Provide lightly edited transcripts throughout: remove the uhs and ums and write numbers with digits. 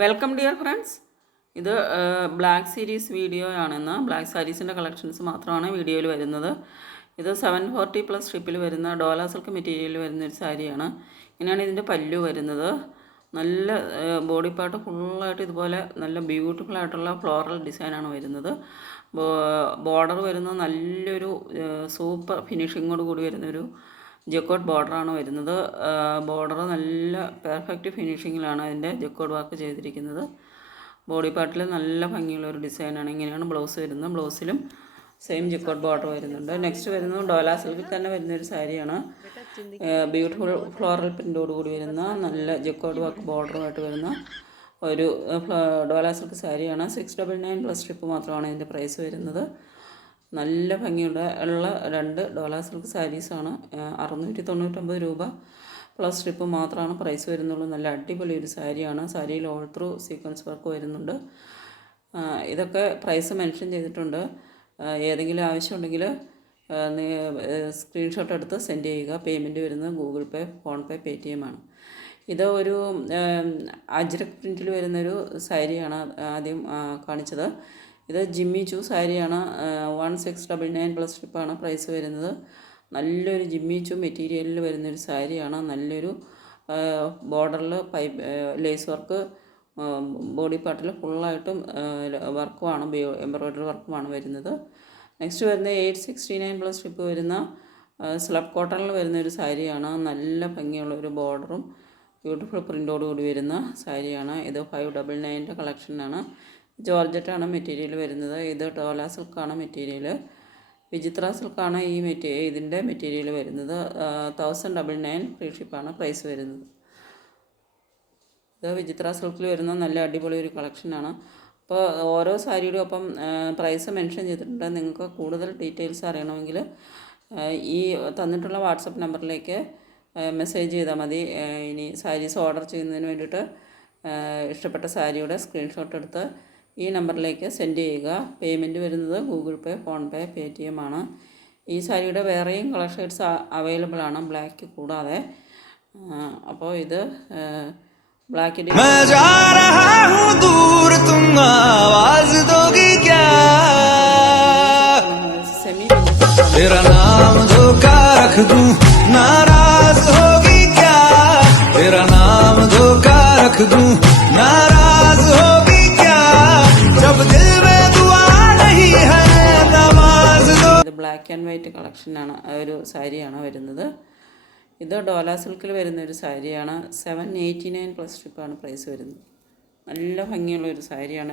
Welcome dear friends. ഇത് black series video ആണെന്ന്. Black സാരീസിൻ്റെ collections മാത്രമാണ് വീഡിയോയിൽ വരുന്നത്. ഇത് 740+ സ്ട്രിപ്പിൽ വരുന്ന ഡോല സിൽക്ക് മെറ്റീരിയൽ വരുന്നൊരു സാരിയാണ്. ഇങ്ങനെയാണ് ഇതിൻ്റെ പല്ലു വരുന്നത്. നല്ല ബോഡി പാർട്ട് ഫുള്ളായിട്ട് ഇതുപോലെ നല്ല ബ്യൂട്ടിഫുൾ ആയിട്ടുള്ള ഫ്ലോറൽ ഡിസൈനാണ് വരുന്നത്. ബോർഡർ വരുന്നത് നല്ലൊരു സൂപ്പർ ഫിനിഷിങ്ങോട് കൂടി വരുന്നൊരു ജക്കോട്ട് ബോർഡറാണ് വരുന്നത്. ബോർഡർ നല്ല പെർഫെക്റ്റ് ഫിനിഷിങ്ങിലാണ് അതിൻ്റെ ജക്കോട്ട് വർക്ക് ചെയ്തിരിക്കുന്നത്. ബോഡി പാർട്ടിൽ നല്ല ഭംഗിയുള്ള ഒരു ഡിസൈനാണ്. ഇങ്ങനെയാണ് ബ്ലൗസ് വരുന്നത്. ബ്ലൗസിലും സെയിം ജക്കോട്ട് ബോർഡർ വരുന്നുണ്ട്. നെക്സ്റ്റ് വരുന്നത് ഡോല സിൽക്കിൽ തന്നെ വരുന്നൊരു സാരിയാണ്. ബ്യൂട്ടിഫുൾ ഫ്ലോറൽ പ്രിൻ്റോട് കൂടി വരുന്ന നല്ല ജക്കോട്ട് വർക്ക് ബോർഡറുമായിട്ട് വരുന്ന ഒരു ഡോല സിൽക്ക് സാരിയാണ്. 699+ സ്ട്രിപ്പ് മാത്രമാണ് ഇതിൻ്റെ പ്രൈസ് വരുന്നത്. നല്ല ഭംഗിയുള്ള രണ്ട് ഡോല സിൽക്ക് സാരീസാണ്. 699 രൂപ പ്ലസ് സ്ട്രിപ്പ് മാത്രമാണ് പ്രൈസ് വരുന്നുള്ളൂ. നല്ല അടിപൊളി ഒരു സാരിയാണ്. സാരിയിൽ ഓൾ ത്രൂ സീക്വൻസ് വർക്ക് വരുന്നുണ്ട്. ഇതൊക്കെ പ്രൈസ് മെൻഷൻ ചെയ്തിട്ടുണ്ട്. ഏതെങ്കിലും ആവശ്യമുണ്ടെങ്കിൽ സ്ക്രീൻഷോട്ട് എടുത്ത് സെൻഡ് ചെയ്യുക. പേയ്മെൻറ്റ് വരുന്നത് ഗൂഗിൾ പേ, ഫോൺപേ, പേടിഎം ആണ്. ഇത് ഒരു അജ്രക് പ്രിൻറ്റിൽ വരുന്നൊരു സാരിയാണ് ആദ്യം കാണിച്ചത്. ഇത് ജിമ്മി ചൂ സാരിയാണ്. 1699+ സ്ട്രിപ്പാണ് പ്രൈസ് വരുന്നത്. നല്ലൊരു ജിമ്മി ചൂ മെറ്റീരിയലിൽ വരുന്നൊരു സാരിയാണ്. നല്ലൊരു ബോർഡറിൽ ലേസ് വർക്ക്, ബോഡി പാർട്ടിൽ ഫുള്ളായിട്ടും വർക്കുമാണ്, എംബ്രോയ്ഡറി വർക്കുമാണ് വരുന്നത്. നെക്സ്റ്റ് വരുന്ന 869+ സ്ട്രിപ്പ് വരുന്ന സ്ലബ് കോട്ടണിൽ വരുന്നൊരു സാരിയാണ്. നല്ല ഭംഗിയുള്ള ഒരു ബോർഡറും ബ്യൂട്ടിഫുൾ പ്രിൻ്റോട് കൂടി വരുന്ന സാരിയാണ്. ഇത് 599 കളക്ഷനാണ്. ജോർജറ്റാണ് മെറ്റീരിയൽ വരുന്നത്. ഇത് ഡോല സിൽക്കാണ് മെറ്റീരിയൽ. വിചിത്ര സിൽക്കാണ് ഇതിൻ്റെ മെറ്റീരിയൽ വരുന്നത്. 1099 ഫ്രീ ഷിപ്പാണ് പ്രൈസ് വരുന്നത്. ഇത് വിചിത്ര സിൽക്കിൽ വരുന്ന നല്ല അടിപൊളി ഒരു കളക്ഷനാണ്. അപ്പോൾ ഓരോ സാരിയുടെ ഒപ്പം പ്രൈസ് മെൻഷൻ ചെയ്തിട്ടുണ്ട്. നിങ്ങൾക്ക് കൂടുതൽ ഡീറ്റെയിൽസ് അറിയണമെങ്കിൽ ഈ തന്നിട്ടുള്ള വാട്സപ്പ് നമ്പറിലേക്ക് മെസ്സേജ് ചെയ്താൽ മതി. ഇനി സാരീസ് ഓർഡർ ചെയ്യുന്നതിന് വേണ്ടിയിട്ട് ഇഷ്ടപ്പെട്ട സാരിയുടെ സ്ക്രീൻഷോട്ട് എടുത്ത് ഈ നമ്പറിലേക്ക് സെൻഡ് ചെയ്യുക. പേയ്മെൻറ്റ് വരുന്നത് ഗൂഗിൾ പേ, ഫോൺപേ, പേടിഎം ആണ്. ഈ സാരിയുടെ വേറെയും കളർ ഷെയ്ഡ്സ് അവൈലബിൾ ആണ്, ബ്ലാക്ക് കൂടാതെ. അപ്പോൾ ഇത് ബ്ലാക്കിൻ്റെ സെമി ബ്ലാക്ക് ആൻഡ് വൈറ്റ് കളക്ഷനാണ്, ഒരു സാരിയാണ് വരുന്നത്. ഇത് ഡോല സിൽക്കിൽ വരുന്നൊരു സാരിയാണ്. 789+ സ്ട്രിപ്പാണ് പ്രൈസ് വരുന്നത്. നല്ല ഭംഗിയുള്ള ഒരു സാരിയാണ്.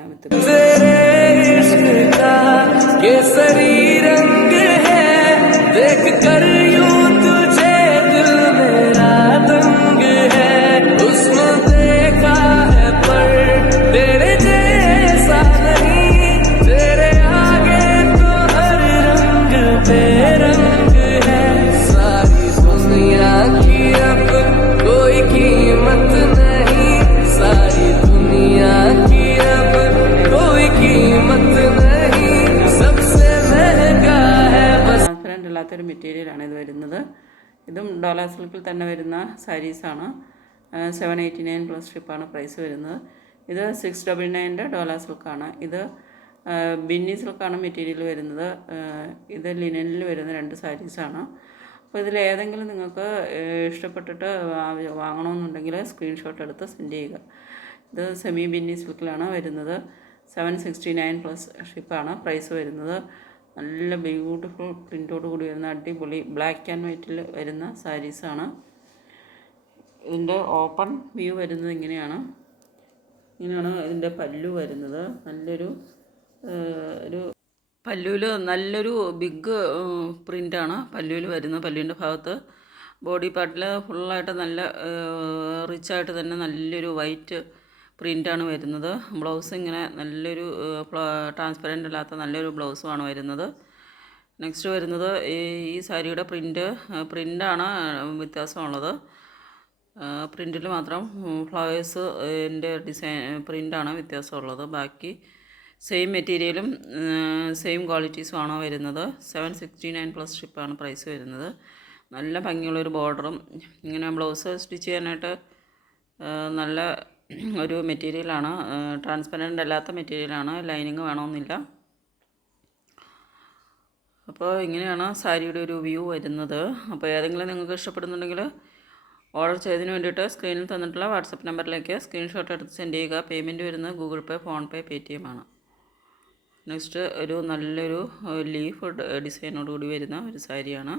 ാത്തൊരു മെറ്റീരിയലാണ് ഇത് വരുന്നത്. ഇതും ഡോല സിൽക്കിൽ തന്നെ വരുന്ന സാരീസാണ്. 789+ സ്ട്രിപ്പാണ് പ്രൈസ് വരുന്നത്. ഇത് 699 ഡോല സിൽക്കാണ്. ഇത് ബിന്നി സിൽക്കാണ് മെറ്റീരിയൽ വരുന്നത്. ഇത് ലിനനിൽ വരുന്ന രണ്ട് സാരീസാണ്. അപ്പോൾ ഇതിലേതെങ്കിലും നിങ്ങൾക്ക് ഇഷ്ടപ്പെട്ടിട്ട് വാങ്ങണമെന്നുണ്ടെങ്കിൽ സ്ക്രീൻഷോട്ട് എടുത്ത് സെൻഡ് ചെയ്യുക. ഇത് സെമി ബിന്നി സിൽക്കിലാണ് വരുന്നത്. 769+ ഷിപ്പാണ് പ്രൈസ് വരുന്നത്. നല്ല ബ്യൂട്ടിഫുൾ പ്രിൻ്റോട് കൂടി വരുന്ന അടിപൊളി ബ്ലാക്ക് ആൻഡ് വൈറ്റിൽ വരുന്ന സാരീസാണ്. ഇതിൻ്റെ ഓപ്പൺ വ്യൂ വരുന്നത് ഇങ്ങനെയാണ് ഇതിൻ്റെ പല്ലു വരുന്നത്. നല്ലൊരു പല്ലുവിൽ നല്ലൊരു ബിഗ് പ്രിൻ്റാണ് പല്ലുവിൽ വരുന്നത്. പല്ലുവിൻ്റെ ഭാഗത്ത് ബോഡി പാർട്ടിൽ ഫുള്ളായിട്ട് നല്ല റിച്ചായിട്ട് തന്നെ നല്ലൊരു വൈറ്റ് പ്രിൻ്റാണ് വരുന്നത്. ബ്ലൗസ് ഇങ്ങനെ നല്ലൊരു ട്രാൻസ്പെറൻ്റ് അല്ലാത്ത നല്ലൊരു ബ്ലൗസുമാണ് വരുന്നത്. നെക്സ്റ്റ് വരുന്നത് ഈ സാരിയുടെ പ്രിൻ്റാണ് വ്യത്യാസമുള്ളത്. പ്രിൻറ്റിൽ മാത്രം ഫ്ലവേഴ്സിൻ്റെ ഡിസൈൻ പ്രിൻ്റാണ് വ്യത്യാസമുള്ളത്. ബാക്കി സെയിം മെറ്റീരിയലും സെയിം ക്വാളിറ്റീസുമാണ് വരുന്നത്. 769+ സ്ട്രിപ്പാണ് പ്രൈസ് വരുന്നത്. നല്ല ഭംഗിയുള്ളൊരു ബോർഡറും ഇങ്ങനെ ബ്ലൗസ് സ്റ്റിച്ച് ചെയ്യാനായിട്ട് നല്ല ഒരു മെറ്റീരിയലാണ്. ട്രാൻസ്പെറൻ്റ് അല്ലാത്ത മെറ്റീരിയലാണ്. ലൈനിങ് വേണമെന്നില്ല. അപ്പോൾ ഇങ്ങനെയാണ് സാരിയുടെ ഒരു വ്യൂ വരുന്നത്. അപ്പോൾ ഏതെങ്കിലും നിങ്ങൾക്ക് ഇഷ്ടപ്പെടുന്നുണ്ടെങ്കിൽ ഓർഡർ ചെയ്തതിന് വേണ്ടിയിട്ട് സ്ക്രീനിൽ തന്നിട്ടുള്ള വാട്സപ്പ് നമ്പറിലേക്ക് സ്ക്രീൻഷോട്ട് എടുത്ത് സെൻഡ് ചെയ്യുക. പേയ്മെൻറ്റ് വരുന്നത് ഗൂഗിൾ പേ, ഫോൺ പേ, പേടിഎം ആണ്. നെക്സ്റ്റ് ഒരു നല്ലൊരു ലീഫ് ഡിസൈനോട് കൂടി വരുന്ന ഒരു സാരിയാണ്.